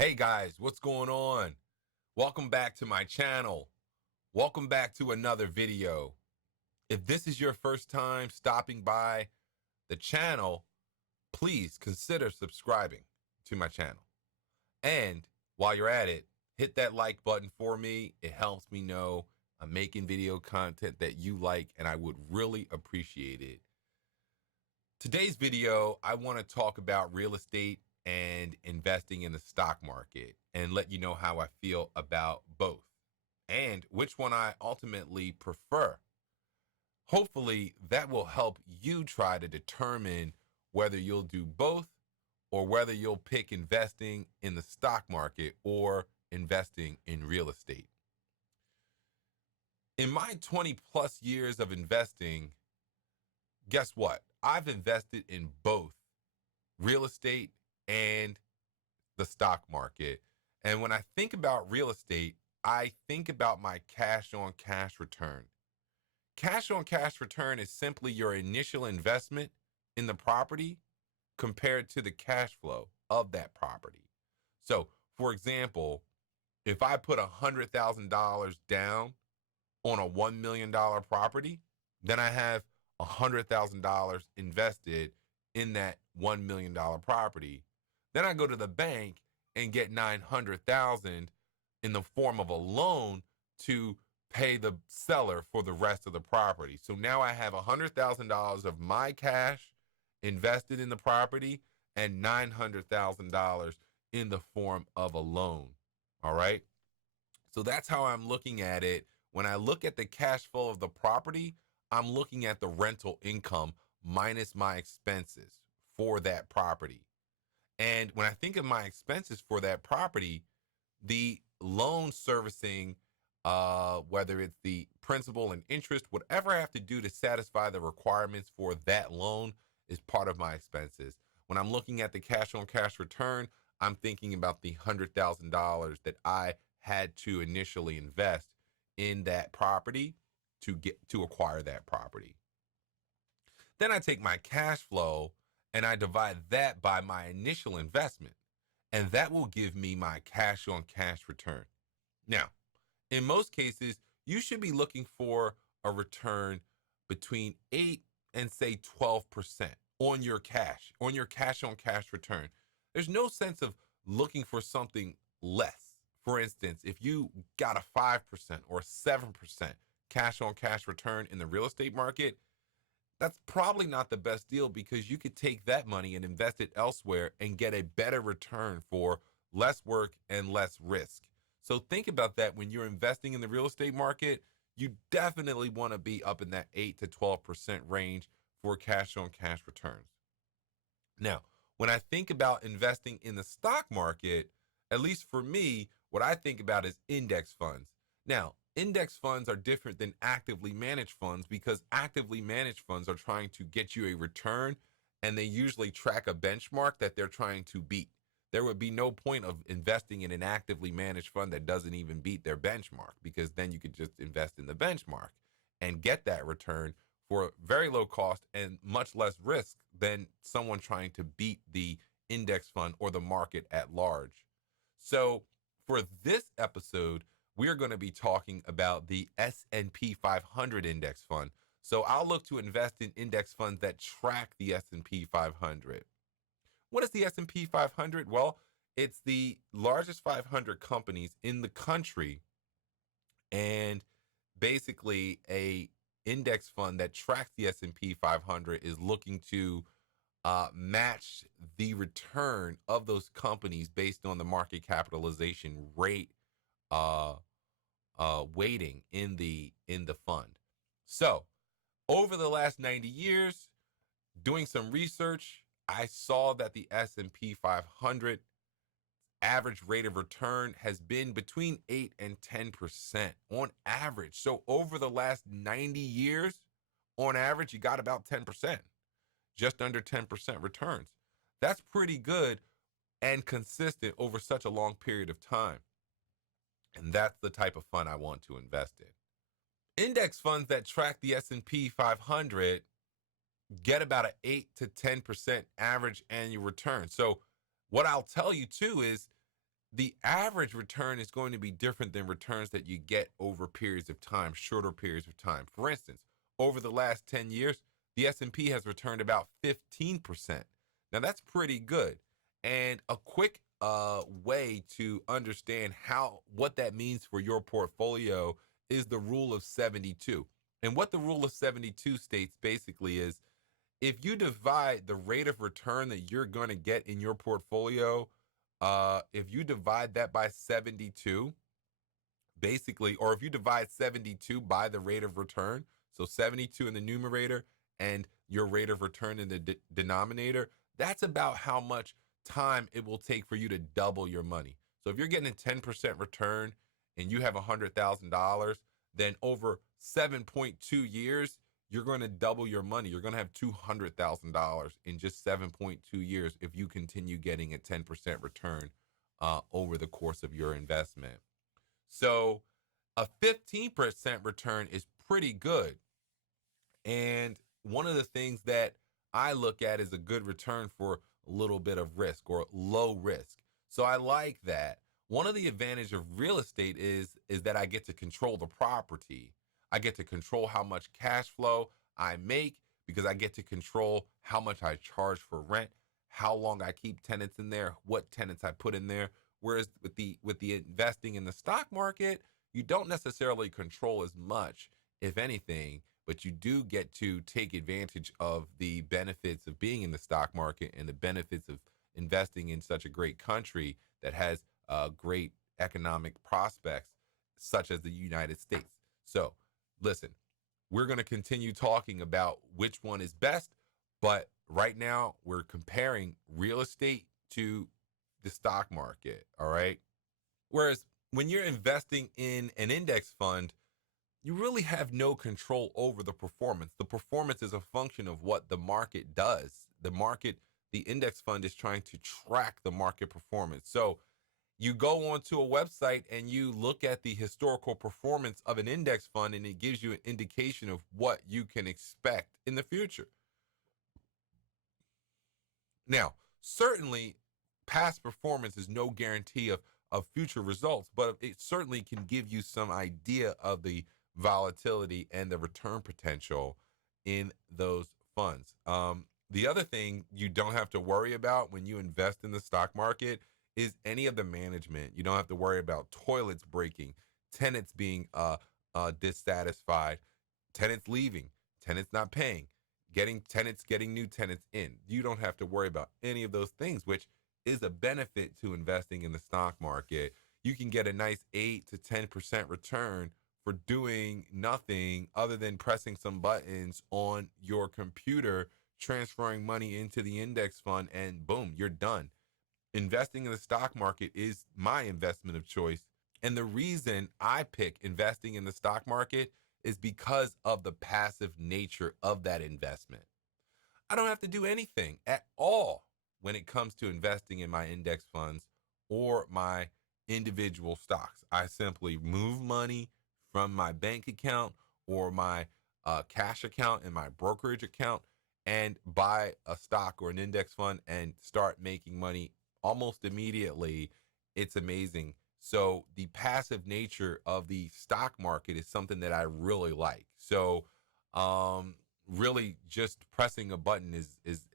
Hey guys, what's going on? Welcome back to my channel. Welcome back to another video. If this is your first time stopping by the channel, please consider subscribing to my channel. And while you're at it, hit that like button for me. It helps me know I'm making video content that you like, and I would really appreciate it. Today's video, I want to talk about real estate and investing in the stock market and let you know how I feel about both and which one I ultimately prefer. Hopefully, that will help you try to determine whether you'll do both or whether you'll pick investing in the stock market or investing in real estate. In my 20 plus years of investing, guess what? I've invested in both real estate and the stock market. And when I think about real estate, I think about my cash on cash return. Cash on cash return is simply your initial investment in the property compared to the cash flow of that property. So, for example, if I put $100,000 down on a $1 million property, then I have $100,000 invested in that $1 million property. Then I go to the bank and get $900,000 in the form of a loan to pay the seller for the rest of the property. So now I have $100,000 of my cash invested in the property and $900,000 in the form of a loan. All right. So that's how I'm looking at it. When I look at the cash flow of the property, I'm looking at the rental income minus my expenses for that property. And when I think of my expenses for that property, the loan servicing, whether it's the principal and interest, whatever I have to do to satisfy the requirements for that loan is part of my expenses. When I'm looking at the cash on cash return, I'm thinking about the $100,000 that I had to initially invest in that property to acquire that property. Then I take my cash flow and I divide that by my initial investment, and that will give me my cash on cash return. Now, in most cases, you should be looking for a return between 8 and say 12% on your cash on cash return. There's no sense of looking for something less. For instance, if you got a 5% or 7% cash on cash return in the real estate market, that's probably not the best deal because you could take that money and invest it elsewhere and get a better return for less work and less risk. So think about that when you're investing in the real estate market. You definitely want to be up in that 8 to 12% range for cash on cash returns. Now, when I think about investing in the stock market, at least for me, what I think about is index funds. Now, index funds are different than actively managed funds because actively managed funds are trying to get you a return, and they usually track a benchmark that they're trying to beat. There would be no point of investing in an actively managed fund that doesn't even beat their benchmark, because then you could just invest in the benchmark and get that return for very low cost and much less risk than someone trying to beat the index fund or the market at large. So for this episode, we are going to be talking about the S&P 500 index fund. So I'll look to invest in index funds that track the S&P 500. What is the S&P 500? Well, it's the largest 500 companies in the country, and basically a index fund that tracks the S&P 500 is looking to match the return of those companies based on the market capitalization rate weighting in the fund. So over the last 90 years, doing some research, I saw that the S&P 500 average rate of return has been between 8 and 10% on average. So over the last 90 years, on average, you got about 10%, just under 10% returns. That's pretty good and consistent over such a long period of time. And that's the type of fund I want to invest in. Index funds that track the S&P 500 get about an 8 to 10% average annual return. So what I'll tell you too is the average return is going to be different than returns that you get over periods of time, shorter periods of time. For instance, over the last 10 years, the S&P has returned about 15%. Now that's pretty good. And a quick way to understand what that means for your portfolio is the rule of 72. And what the rule of 72 states basically is, if you divide the rate of return that you're going to get in your portfolio, if you divide that by 72, basically, or if you divide 72 by the rate of return, so 72 in the numerator and your rate of return in the denominator, that's about how much time it will take for you to double your money. So if you're getting a 10% return and you have $100,000, then over 7.2 years, you're going to double your money. You're going to have $200,000 in just 7.2 years if you continue getting a 10% return over the course of your investment. So a 15% return is pretty good. And one of the things that I look at is a good return for a little bit of risk or low risk. So I like that. One of the advantages of real estate is that I get to control the property. I get to control how much cash flow I make because I get to control how much I charge for rent, how long I keep tenants in there, what tenants I put in there. Whereas with the investing in the stock market, you don't necessarily control as much, if anything, but you do get to take advantage of the benefits of being in the stock market and the benefits of investing in such a great country that has great economic prospects, such as the United States. So, listen, we're going to continue talking about which one is best, but right now we're comparing real estate to the stock market, all right? Whereas when you're investing in an index fund, you really have no control over the performance. The performance is a function of what the market does. The index fund is trying to track the market performance. So you go onto a website and you look at the historical performance of an index fund, and it gives you an indication of what you can expect in the future. Now, certainly, past performance is no guarantee of future results, but it certainly can give you some idea of the volatility and the return potential in those funds. The other thing you don't have to worry about when you invest in the stock market is any of the management. You don't have to worry about toilets breaking, tenants being dissatisfied, tenants leaving, tenants not paying, getting new tenants in. You don't have to worry about any of those things, which is a benefit to investing in the stock market. You can get a nice 8 to 10% return for doing nothing other than pressing some buttons on your computer, transferring money into the index fund, and boom, you're done. Investing in the stock market is my investment of choice. And the reason I pick investing in the stock market is because of the passive nature of that investment. I don't have to do anything at all when it comes to investing in my index funds or my individual stocks. I simply move money from my bank account or my cash account and my brokerage account and buy a stock or an index fund and start making money almost immediately. It's amazing. So the passive nature of the stock market is something that I really like. So really just pressing a button is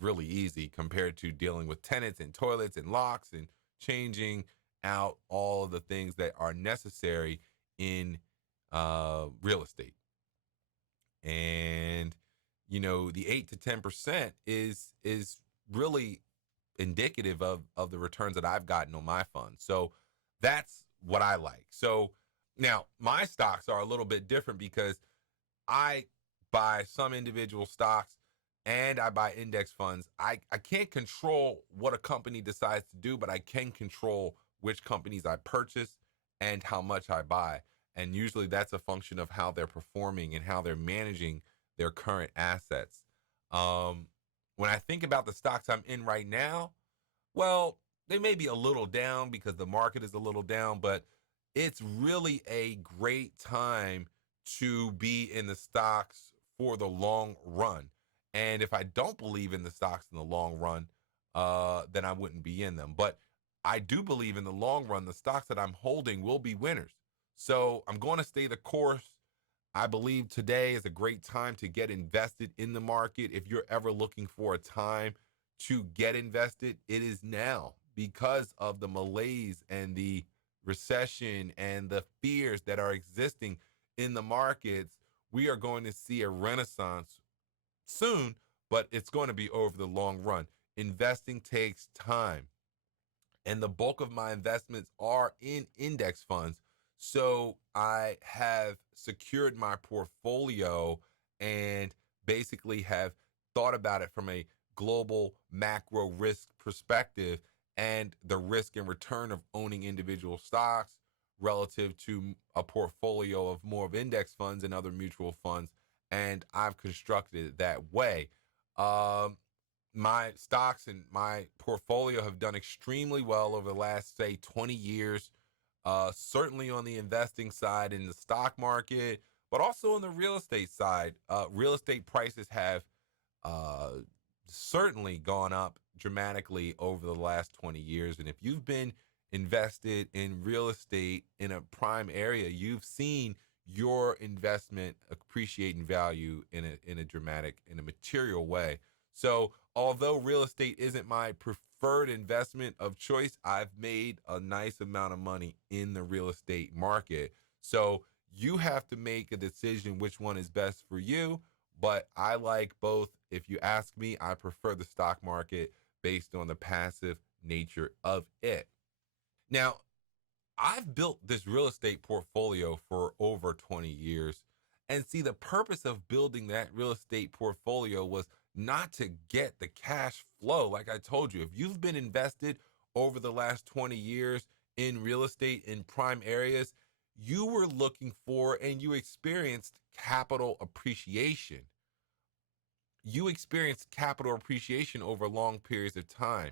really easy compared to dealing with tenants and toilets and locks and changing out all of the things that are necessary in real estate. And the 8 to 10% is really indicative of the returns that I've gotten on my fund. So that's what I like. So now my stocks are a little bit different because I buy some individual stocks and I buy index funds. I can't control what a company decides to do, but I can control which companies I purchase and how much I buy. And usually that's a function of how they're performing and how they're managing their current assets. When I think about the stocks I'm in right now, well, they may be a little down because the market is a little down, but it's really a great time to be in the stocks for the long run. And if I don't believe in the stocks in the long run, then I wouldn't be in them. But I do believe in the long run, the stocks that I'm holding will be winners. So I'm going to stay the course. I believe today is a great time to get invested in the market. If you're ever looking for a time to get invested, it is now because of the malaise and the recession and the fears that are existing in the markets. We are going to see a renaissance soon, but it's going to be over the long run. Investing takes time, and the bulk of my investments are in index funds. So I have secured my portfolio and basically have thought about it from a global macro risk perspective and the risk and return of owning individual stocks relative to a portfolio of more of index funds and other mutual funds. And I've constructed it that way. Um, my stocks and my portfolio have done extremely well over the last, say, 20 years. Certainly on the investing side in the stock market, but also on the real estate side. Real estate prices have uh, certainly gone up dramatically over the last 20 years. And if you've been invested in real estate in a prime area, you've seen your investment appreciate in value in a dramatic, in a material way. So, although real estate isn't my preferred investment of choice, I've made a nice amount of money in the real estate market. So, you have to make a decision which one is best for you. But I like both. If you ask me, I prefer the stock market based on the passive nature of it. Now, I've built this real estate portfolio for over 20 years. And see, the purpose of building that real estate portfolio was not to get the cash flow. Like I told you, if you've been invested over the last 20 years in real estate in prime areas, you were looking for and you experienced capital appreciation. You experience capital appreciation over long periods of time.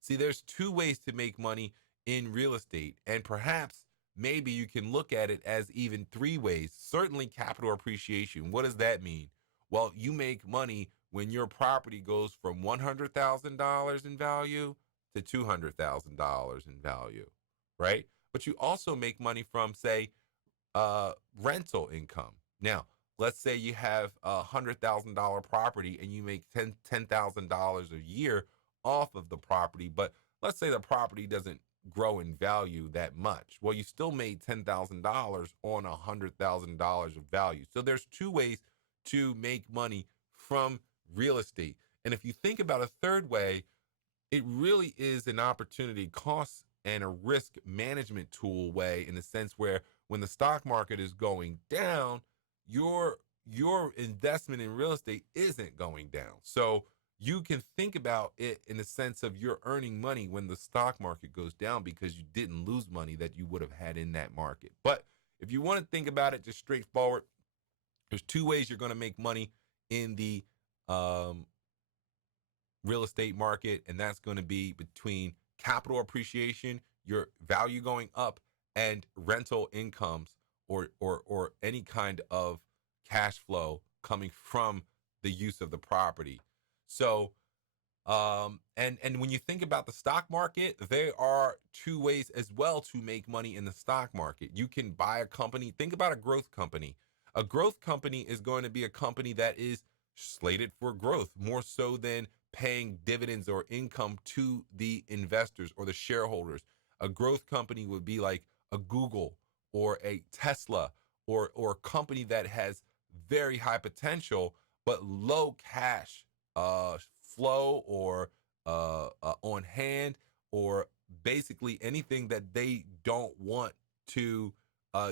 See, there's two ways to make money in real estate, and perhaps maybe you can look at it as even three ways. Certainly, capital appreciation. What does that mean? Well, you make money when your property goes from $100,000 in value to $200,000 in value, right? But you also make money from, say, rental income. Now, let's say you have $100,000 property and you make $10,000 a year off of the property, but let's say the property doesn't grow in value that much. Well, you still made $10,000 on $100,000 of value. So there's two ways to make money from real estate. And if you think about a third way, it really is an opportunity cost and a risk management tool way, in the sense where when the stock market is going down, your investment in real estate isn't going down. So you can think about it in the sense of you're earning money when the stock market goes down because you didn't lose money that you would have had in that market. But if you want to think about it just straightforward, there's two ways you're going to make money in the um, real estate market, and that's going to be between capital appreciation, your value going up, and rental incomes, or any kind of cash flow coming from the use of the property. So and when you think about the stock market, there are two ways as well to make money in the stock market. You can buy a company. Think about a growth company. A growth company is going to be a company that is slated for growth more so than paying dividends or income to the investors or the shareholders. A growth company would be like a Google or a Tesla, or a company that has very high potential but low cash flow, or on hand, or basically anything that they don't want to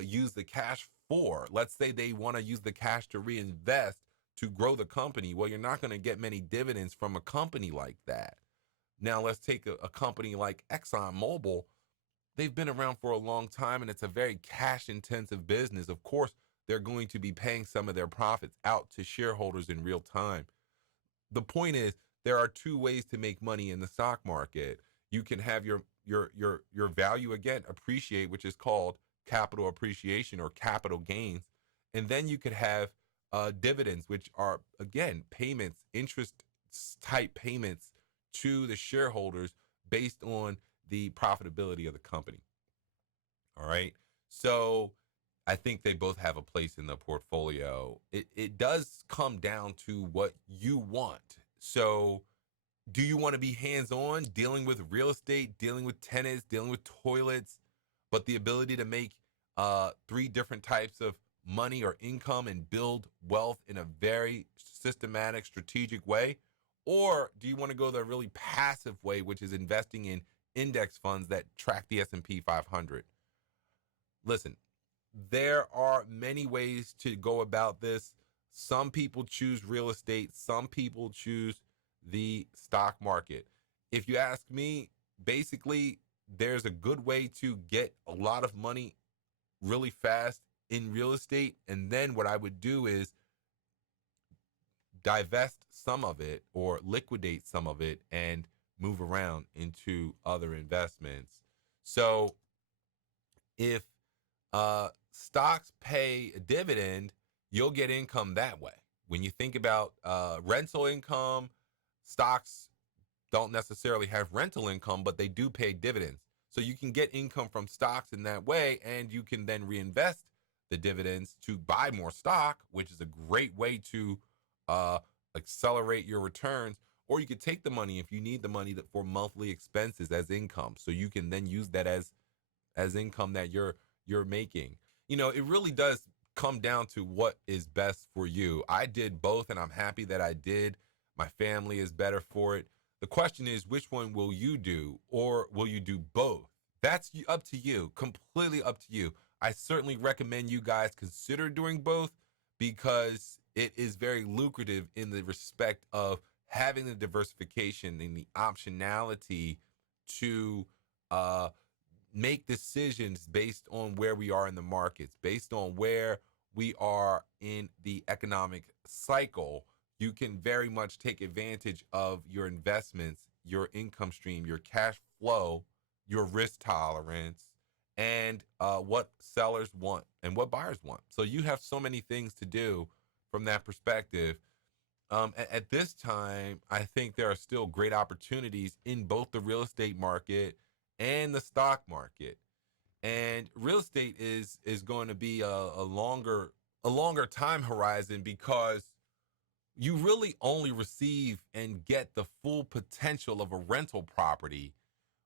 use the cash for. Let's say they want to use the cash to reinvest to grow the company. Well, you're not going to get many dividends from a company like that. Now, let's take a company like ExxonMobil. They've been around for a long time, and it's a very cash intensive business. Of course, they're going to be paying some of their profits out to shareholders in real time. The point is, there are two ways to make money in the stock market. You can have your value again appreciate, which is called capital appreciation or capital gains, and then you could have dividends, which are again payments, interest type payments to the shareholders based on the profitability of the company. All right. So I think they both have a place in the portfolio. It does come down to what you want. So do you want to be hands on, dealing with real estate, dealing with tenants, dealing with toilets, but the ability to make three different types of money or income and build wealth in a very systematic, strategic way? Or do you want to go the really passive way, which is investing in index funds that track the S&P 500? Listen, there are many ways to go about this. Some people choose real estate, some people choose the stock market. If you ask me, basically, there's a good way to get a lot of money really fast in real estate. And then what I would do is divest some of it or liquidate some of it and move around into other investments. So if stocks pay a dividend, you'll get income that way. When you think about rental income, stocks don't necessarily have rental income, but they do pay dividends. So you can get income from stocks in that way, and you can then reinvest the dividends to buy more stock, which is a great way to accelerate your returns. Or you could take the money if you need the money for monthly expenses as income. So you can then use that as income that you're making. It really does come down to what is best for you. I did both, and I'm happy that I did. My family is better for it. The question is, which one will you do, or will you do both? That's up to you, completely up to you. I certainly recommend you guys consider doing both because it is very lucrative in the respect of having the diversification and the optionality to make decisions based on where we are in the markets, based on where we are in the economic cycle. You can very much take advantage of your investments, your income stream, your cash flow, your risk tolerance, and what sellers want and what buyers want. So you have so many things to do from that perspective. At this time, I think there are still great opportunities in both the real estate market and the stock market. And real estate is going to be a longer time horizon because you really only receive and get the full potential of a rental property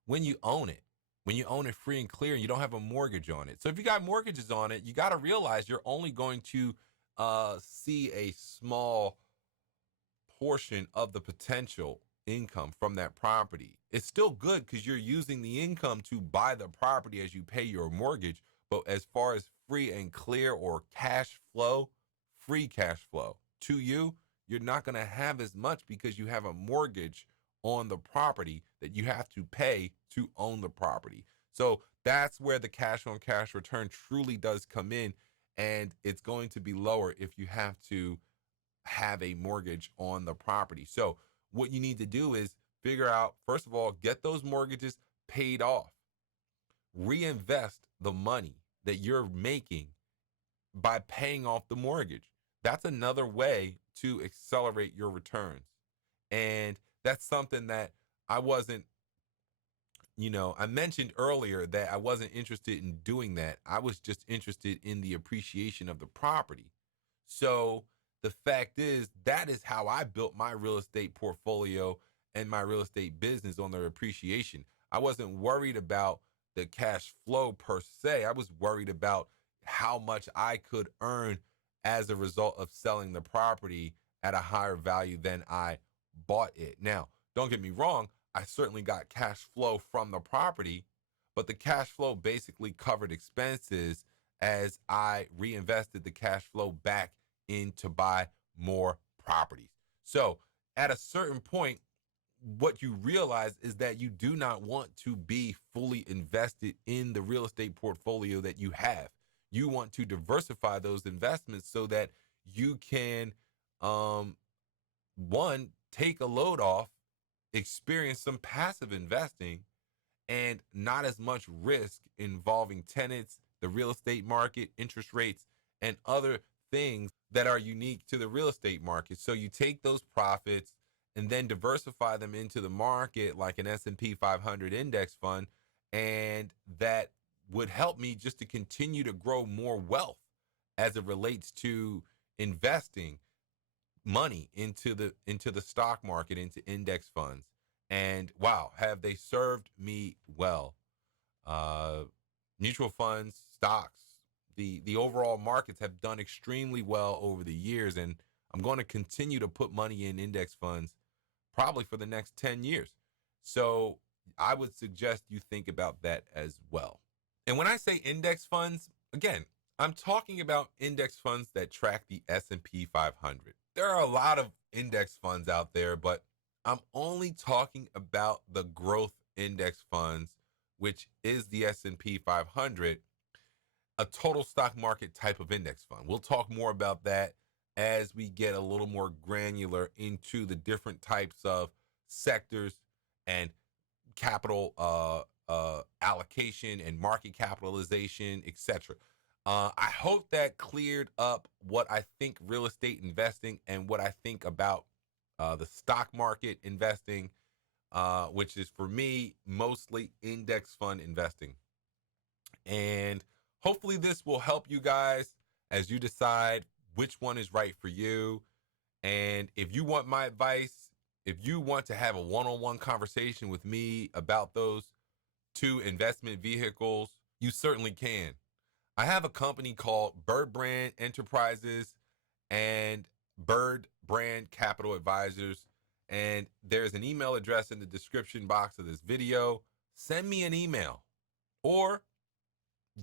when you own it. When you own it free and clear and you don't have a mortgage on it. So if you got mortgages on it, you got to realize you're only going to see a small portion of the potential income from that property. It's still good because you're using the income to buy the property as you pay your mortgage. But as far as free and clear or cash flow, free cash flow to you, you're not going to have as much because you have a mortgage on the property that you have to pay to own the property. So that's where the cash on cash return truly does come in. And it's going to be lower if you have to have a mortgage on the property. So what you need to do is figure out, first of all, get those mortgages paid off. Reinvest the money that you're making by paying off the mortgage. That's another way to accelerate your returns. And that's something that I wasn't, I mentioned earlier that I wasn't interested in doing that. I was just interested in the appreciation of the property. So the fact is, that is how I built my real estate portfolio and my real estate business on the appreciation. I wasn't worried about the cash flow per se. I was worried about how much I could earn as a result of selling the property at a higher value than I bought it. Now, don't get me wrong, I certainly got cash flow from the property, but the cash flow basically covered expenses as I reinvested the cash flow back in to buy more properties. So at a certain point, what you realize is that you do not want to be fully invested in the real estate portfolio that you have. You want to diversify those investments so that you can, one, take a load off, experience some passive investing, and not as much risk involving tenants, the real estate market, interest rates, and other things that are unique to the real estate market. So you take those profits and then diversify them into the market like an S&P 500 index fund. And that would help me just to continue to grow more wealth as it relates to investing money into the stock market, into index funds. And wow, have they served me well. uh, Mutual funds, stocks, the overall markets have done extremely well over the years, and I'm going to continue to put money in index funds probably for the next 10 years. So I would suggest you think about that as well. And when I say index funds, again, I'm talking about index funds that track the S&P 500. There are a lot of index funds out there, but I'm only talking about the growth index funds, which is the S&P 500, a total stock market type of index fund. We'll talk more about that as we get a little more granular into the different types of sectors and capital allocation and market capitalization, etc. I hope that cleared up what I think real estate investing and what I think about the stock market investing, which is for me mostly index fund investing. And hopefully this will help you guys as you decide which one is right for you. And if you want my advice, if you want to have a one-on-one conversation with me about those two investment vehicles, you certainly can. I have a company called BirdBrand Enterprises and BirdBrand Capital Advisors, and there's an email address in the description box of this video. Send me an email or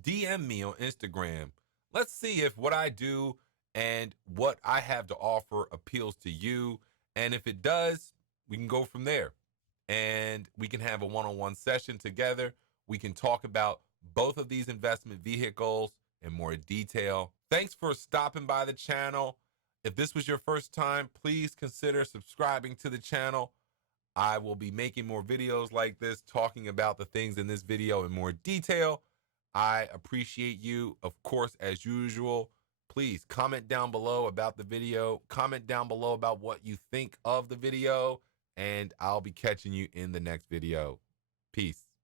DM me on Instagram. Let's see if what I do and what I have to offer appeals to you. And if it does, we can go from there. And we can have a one-on-one session together. We can talk about both of these investment vehicles in more detail. Thanks for stopping by the channel. If this was your first time, please consider subscribing to the channel. I will be making more videos like this, talking about the things in this video in more detail. I appreciate you, of course, as usual. Please comment down below about the video. Comment down below about what you think of the video, and I'll be catching you in the next video. Peace.